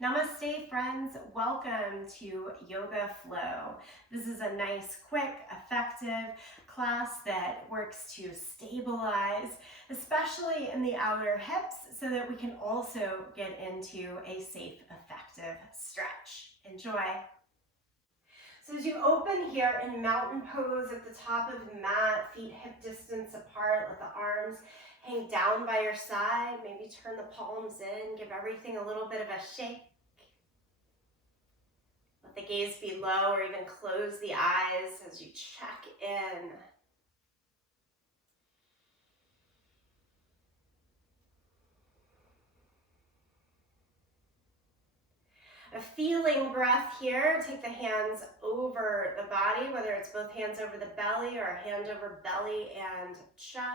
Namaste, friends. Welcome to Yoga Flow. This is a nice, quick, effective class that works to stabilize, especially in the outer hips, so that we can also get into a safe, effective stretch. Enjoy. So as you open here in mountain pose at the top of the mat, feet hip distance apart, let the arms hang down by your side, maybe turn the palms in, give everything a little bit of a shake. Let the gaze be low or even close the eyes as you check in. A feeling breath here. Take the hands over the body, whether it's both hands over the belly or a hand over belly and chest.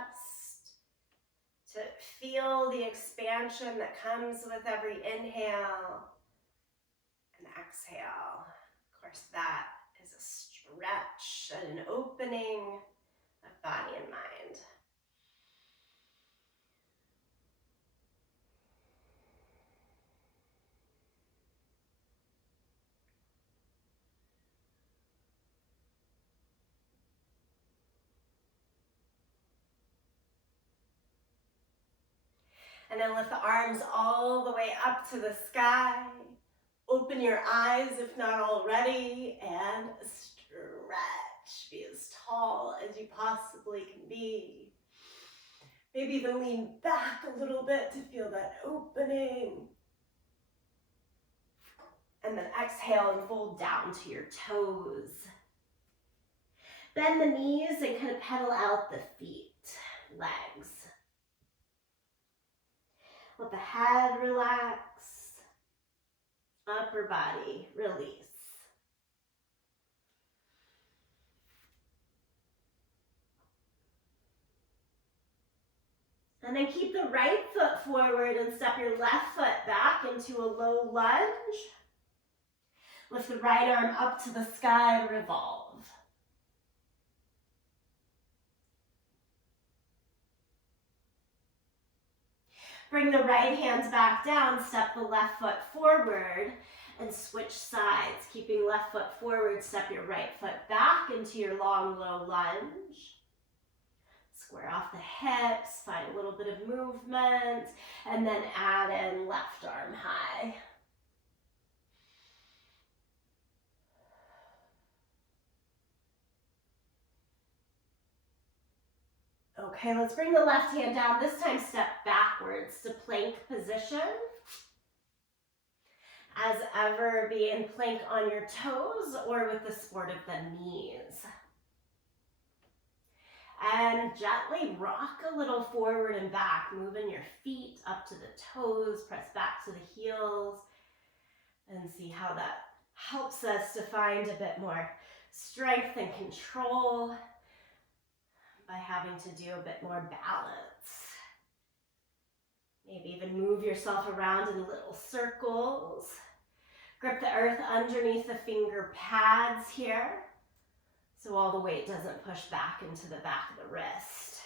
To feel the expansion that comes with every inhale and exhale. Of course, that is a stretch and an opening of body and mind. And then lift the arms all the way up to the sky. Open your eyes if not already, and stretch. Be as tall as you possibly can be. Maybe even lean back a little bit to feel that opening. And then exhale and fold down to your toes. Bend the knees and kind of pedal out the feet, legs. Let the head relax, upper body release. And then keep the right foot forward and step your left foot back into a low lunge. Lift the right arm up to the sky and revolve. Bring the right hand back down, step the left foot forward, and switch sides. Keeping left foot forward, step your right foot back into your long, low lunge. Square off the hips, find a little bit of movement, and then add in left arm high. Okay, let's bring the left hand down. This time step backwards to plank position. As ever, be in plank on your toes or with the support of the knees. And gently rock a little forward and back, moving your feet up to the toes, press back to the heels, and see how that helps us to find a bit more strength and control by having to do a bit more balance. Maybe even move yourself around in little circles. Grip the earth underneath the finger pads here, so all the weight doesn't push back into the back of the wrist.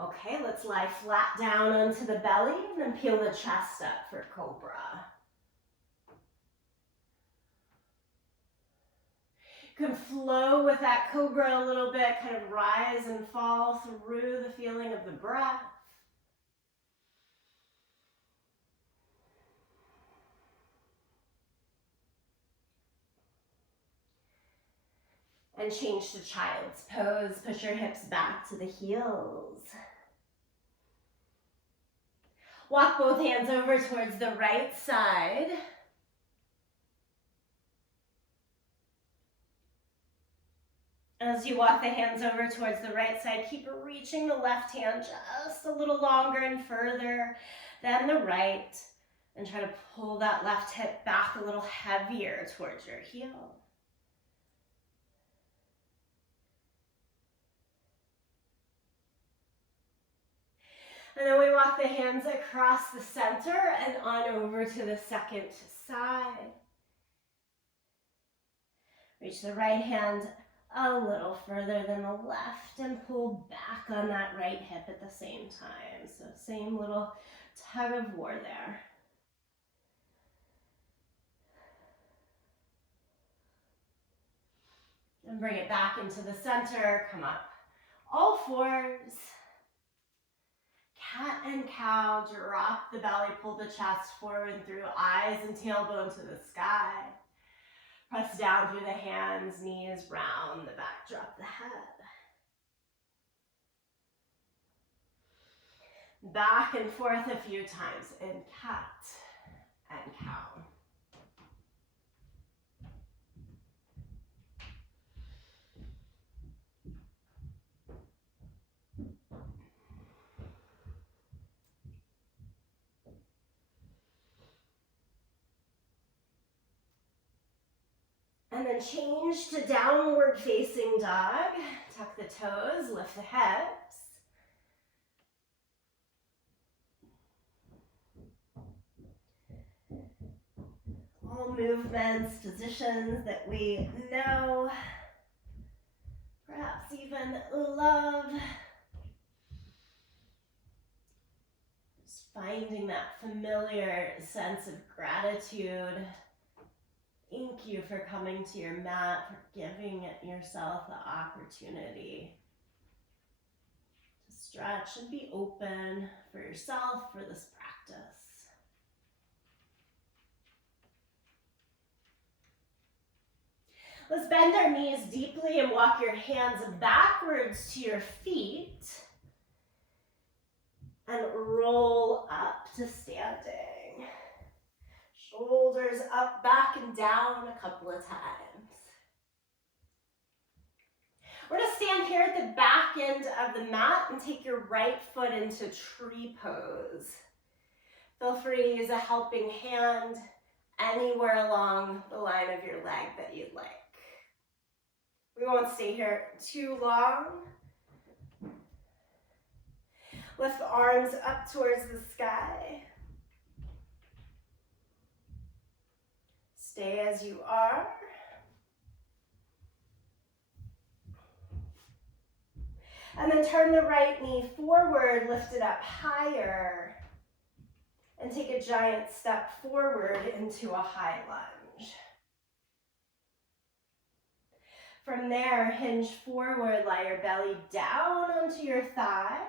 Okay, let's lie flat down onto the belly and then peel the chest up for cobra. You can flow with that cobra a little bit, kind of rise and fall through the feeling of the breath. And change to child's pose. Push your hips back to the heels. Walk both hands over towards the right side. As you walk the hands over towards the right side, keep reaching the left hand just a little longer and further than the right. And try to pull that left hip back a little heavier towards your heel. And then we walk the hands across the center and on over to the second side. Reach the right hand a little further than the left and pull back on that right hip at the same time. So same little tug of war there. And bring it back into the center. Come up all fours. Cat and cow. Drop the belly, pull the chest forward through, eyes and tailbone to the sky. Press down through the hands, knees round the back, drop the head. Back and forth a few times in cat and cow. And then change to downward facing dog. Tuck the toes, lift the hips. All movements, positions that we know, perhaps even love. Just finding that familiar sense of gratitude. Thank you for coming to your mat, for giving yourself the opportunity to stretch and be open for yourself for this practice. Let's bend our knees deeply and walk your hands backwards to your feet and roll up to standing. Shoulders up, back, and down a couple of times. We're going to stand here at the back end of the mat and take your right foot into tree pose. Feel free to use a helping hand anywhere along the line of your leg that you'd like. We won't stay here too long. Lift the arms up towards the sky. Stay as you are. And then turn the right knee forward, lift it up higher, and take a giant step forward into a high lunge. From there, hinge forward, lie your belly down onto your thigh.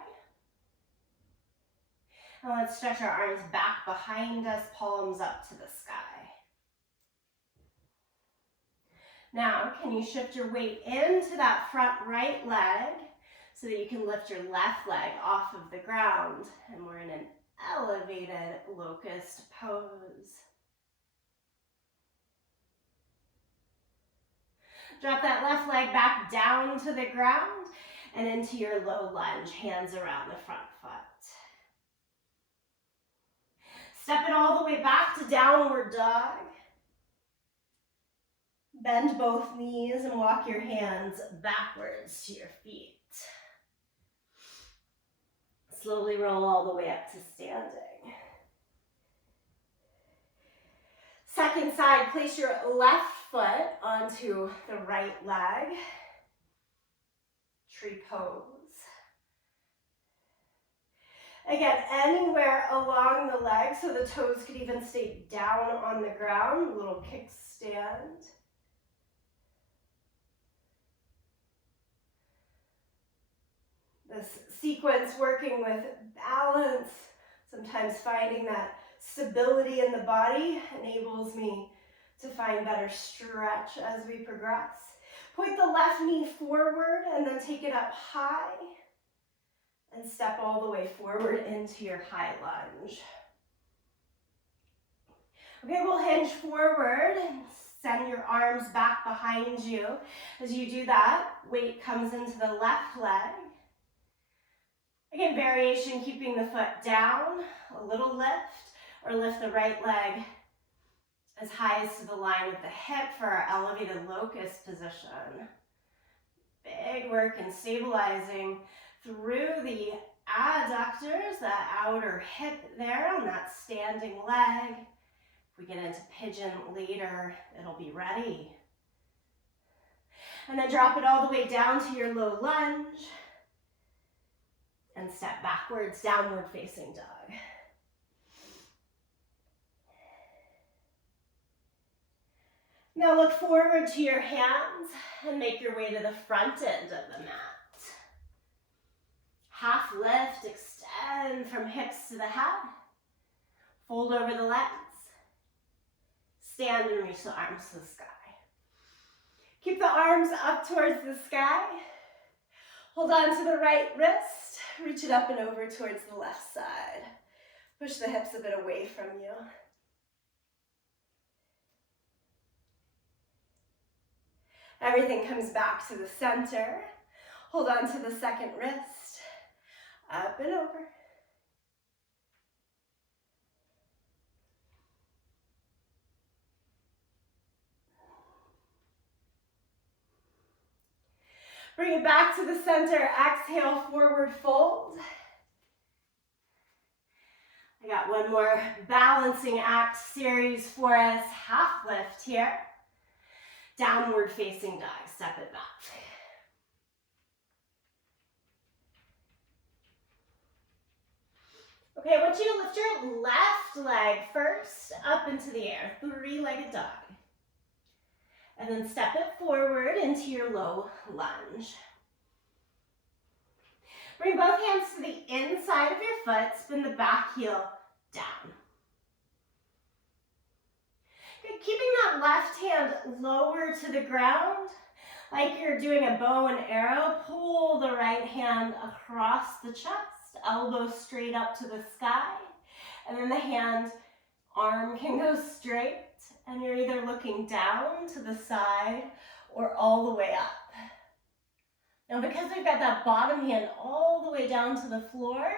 And let's stretch our arms back behind us, palms up to the sky. Now, can you shift your weight into that front right leg so that you can lift your left leg off of the ground? And we're in an elevated locust pose. Drop that left leg back down to the ground and into your low lunge, hands around the front foot. Step it all the way back to downward dog. Bend both knees and walk your hands backwards to your feet. Slowly roll all the way up to standing. Second side, place your left foot onto the right leg. Tree pose. Again, anywhere along the leg, so the toes could even stay down on the ground, a little kickstand. This sequence working with balance, sometimes finding that stability in the body enables me to find better stretch as we progress. Point the left knee forward and then take it up high and step all the way forward into your high lunge. Okay, we'll hinge forward and send your arms back behind you. As you do that, weight comes into the left leg. Again, variation, keeping the foot down, a little lift, or lift the right leg as high as to the line of the hip for our elevated locust position. Big work in stabilizing through the adductors, that outer hip there on that standing leg. If we get into pigeon later, it'll be ready. And then drop it all the way down to your low lunge. And step backwards, downward facing dog. Now look forward to your hands and make your way to the front end of the mat. Half lift, extend from hips to the head. Fold over the legs. Stand and reach the arms to the sky. Keep the arms up towards the sky. Hold on to the right wrist. Reach it up and over towards the left side. Push the hips a bit away from you. Everything comes back to the center. Hold on to the second wrist. Up and over. Bring it back to the center. Exhale, forward fold. I got one more balancing act series for us. Half lift here. Downward facing dog. Step it back. Okay, I want you to lift your left leg first up into the air. Three-legged dog. And then step it forward into your low lunge. Bring both hands to the inside of your foot. Spin the back heel down. Okay, keeping that left hand lower to the ground, like you're doing a bow and arrow, pull the right hand across the chest, elbow straight up to the sky, and then the arm can go straight, and you're either looking down to the side or all the way up. Now, because we've got that bottom hand all the way down to the floor,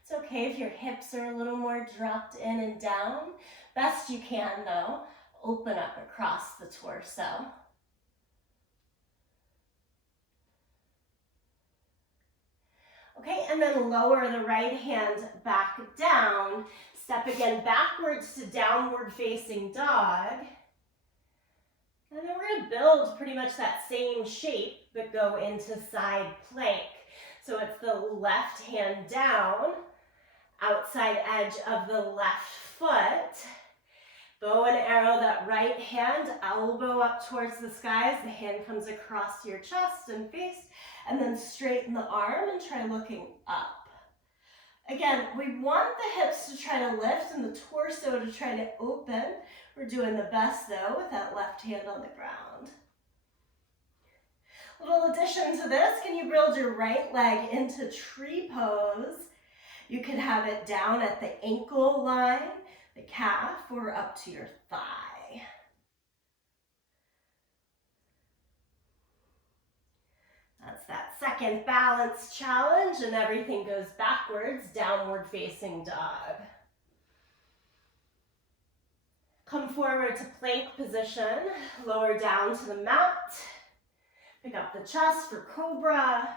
it's okay if your hips are a little more dropped in and down. Best you can, though, open up across the torso. Okay, and then lower the right hand back down. Step again backwards to downward facing dog. And then we're going to build pretty much that same shape, but go into side plank. So it's the left hand down, outside edge of the left foot. Bow and arrow that right hand, elbow up towards the sky as the hand comes across your chest and face, and then straighten the arm and try looking up. Again, we want the hips to try to lift and the torso to try to open. We're doing the best though with that left hand on the ground. Little addition to this, can you build your right leg into tree pose? You could have it down at the ankle line, the calf, or up to your thigh. That's that second balance challenge, and everything goes backwards, downward facing dog. Come forward to plank position, lower down to the mat. Pick up the chest for cobra.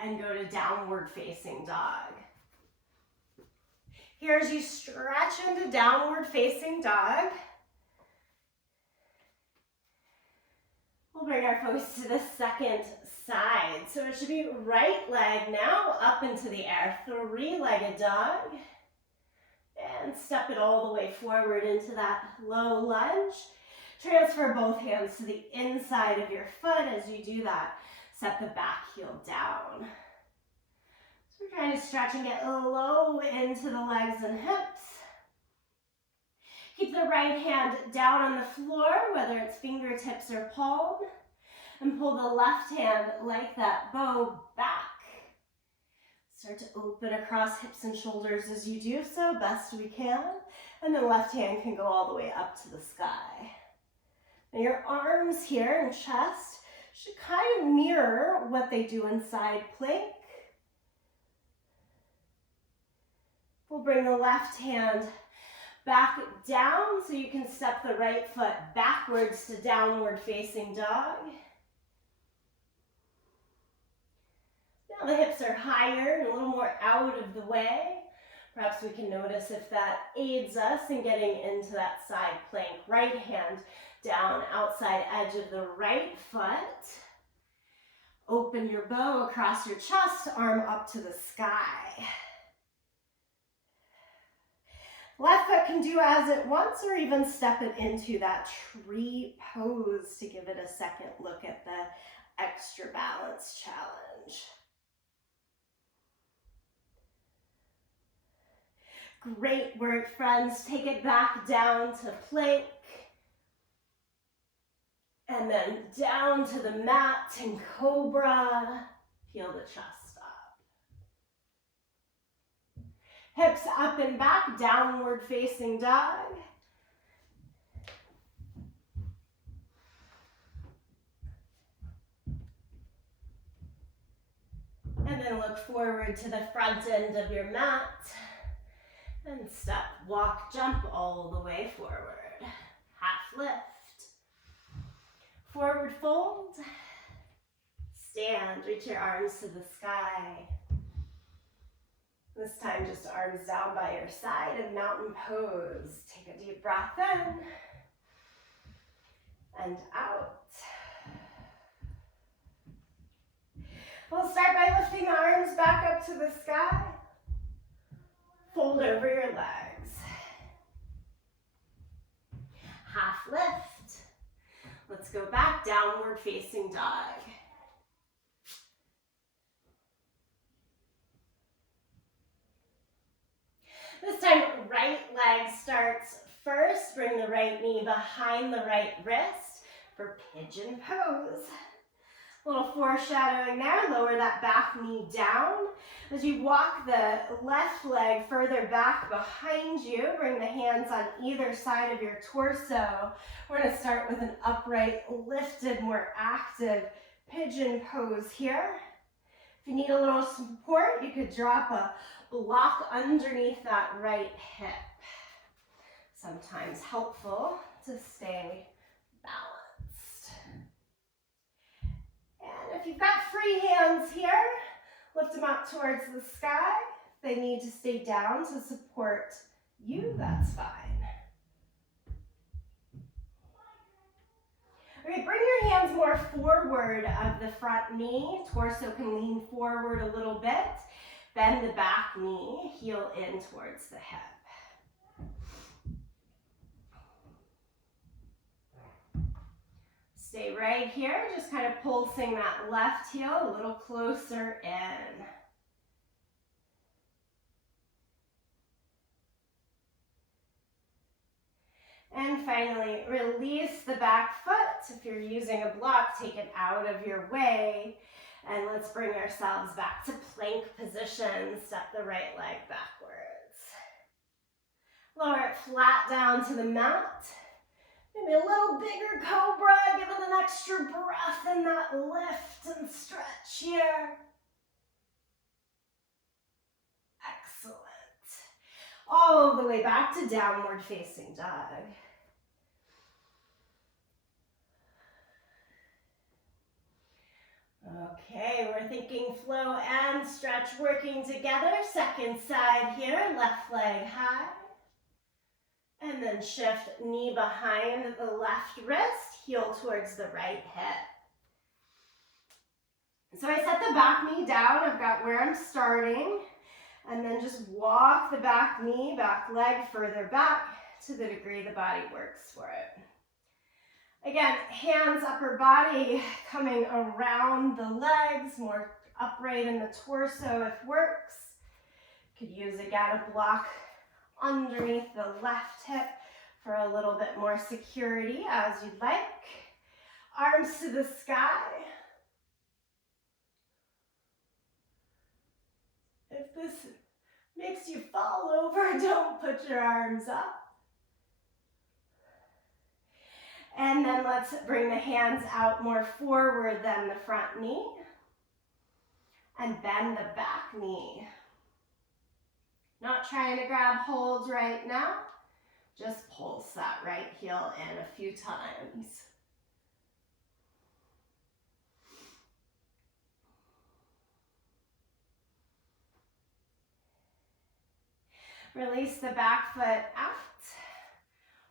And go to downward facing dog. Here as you stretch into downward facing dog, we'll bring our focus to the second side. So it should be right leg now up into the air, three-legged dog. And step it all the way forward into that low lunge. Transfer both hands to the inside of your foot. As you do that, set the back heel down. So we're trying to stretch and get low into the legs and hips. Keep the right hand down on the floor, whether it's fingertips or palm, and pull the left hand like that bow back. Start to open across hips and shoulders as you do so, best we can. And the left hand can go all the way up to the sky. Now your arms here and chest should kind of mirror what they do in side plank. We'll bring the left hand back down so you can step the right foot backwards to downward facing dog. Now the hips are higher and a little more out of the way. Perhaps we can notice if that aids us in getting into that side plank. Right hand down, outside edge of the right foot. Open your bow across your chest, arm up to the sky. Left foot can do as it wants or even step it into that tree pose to give it a second look at the extra balance challenge. Great work, friends. Take it back down to plank. And then down to the mat in cobra. Feel the chest up. Hips up and back, downward facing dog. And then look forward to the front end of your mat. And step, walk, jump all the way forward. Half lift. Forward fold. Stand, reach your arms to the sky. This time just arms down by your side in mountain pose. Take a deep breath in and out. We'll start by lifting the arms back up to the sky. Fold over your legs. Half lift. Let's go back, downward facing dog. This time, right leg starts first. Bring the right knee behind the right wrist for pigeon pose. A little foreshadowing there. Lower that back knee down. As you walk the left leg further back behind you, bring the hands on either side of your torso. We're going to start with an upright, lifted, more active pigeon pose here. If you need a little support, you could drop a block underneath that right hip. Sometimes helpful to stay balanced. And if you've got free hands here, lift them up towards the sky. If they need to stay down to support you, that's fine. Okay, bring your hands more forward of the front knee. Torso can lean forward a little bit. Bend the back knee, heel in towards the hip. Stay right here, just kind of pulsing that left heel a little closer in. And finally, release the back foot. If you're using a block, take it out of your way. And let's bring ourselves back to plank position. Step the right leg backwards. Lower it flat down to the mat. Maybe a little bigger cobra. Give it an extra breath in that lift and stretch here. Excellent. All the way back to downward facing dog. Okay, we're thinking flow and stretch working together. Second side here, left leg high. And then shift knee behind the left wrist, heel towards the right hip. So I set the back knee down. I've got where I'm starting. And then just walk the back knee, back leg further back to the degree the body works for it. Again, hands, upper body coming around the legs, more upright in the torso if works. Could use, again, a block underneath the left hip for a little bit more security as you'd like. Arms to the sky. If this makes you fall over, don't put your arms up. And then let's bring the hands out more forward than the front knee. And bend the back knee. Not trying to grab hold right now. Just pulse that right heel in a few times. Release the back foot out.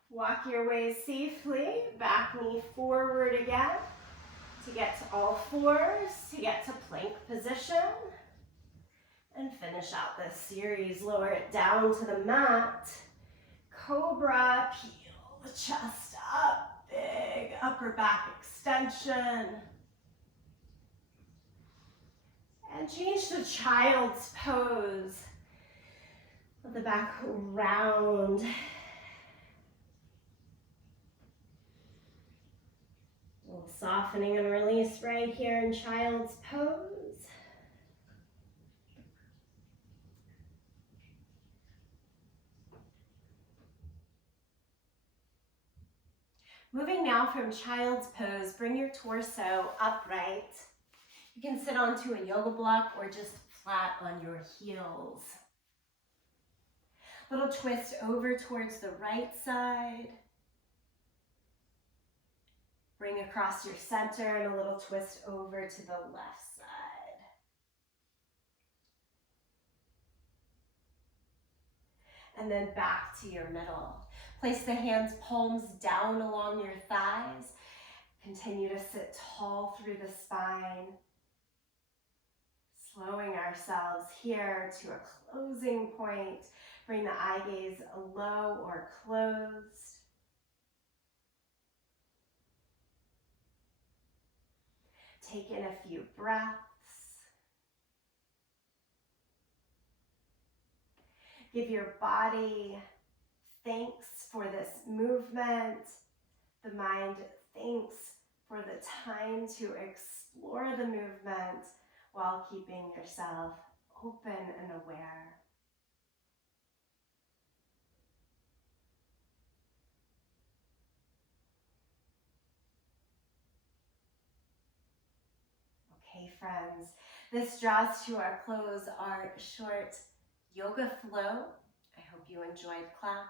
Walk your way safely, back knee forward again, to get to all fours, to get to plank position. And finish out this series. Lower it down to the mat. cobra, peel the chest up, big upper back extension. And change to child's pose. Let the back round. A little softening and release right here in child's pose. Moving now from child's pose, bring your torso upright. You can sit onto a yoga block or just flat on your heels. Little twist over towards the right side. Bring across your center and a little twist over to the left side. And then back to your middle. Place the hands, palms down along your thighs. Continue to sit tall through the spine. Slowing ourselves here to a closing point. Bring the eye gaze low or closed. Take in a few breaths. Give your body thanks for this movement. The mind thanks for the time to explore the movement while keeping yourself open and aware. Okay, friends, this draws to our close our short yoga flow. I hope you enjoyed class.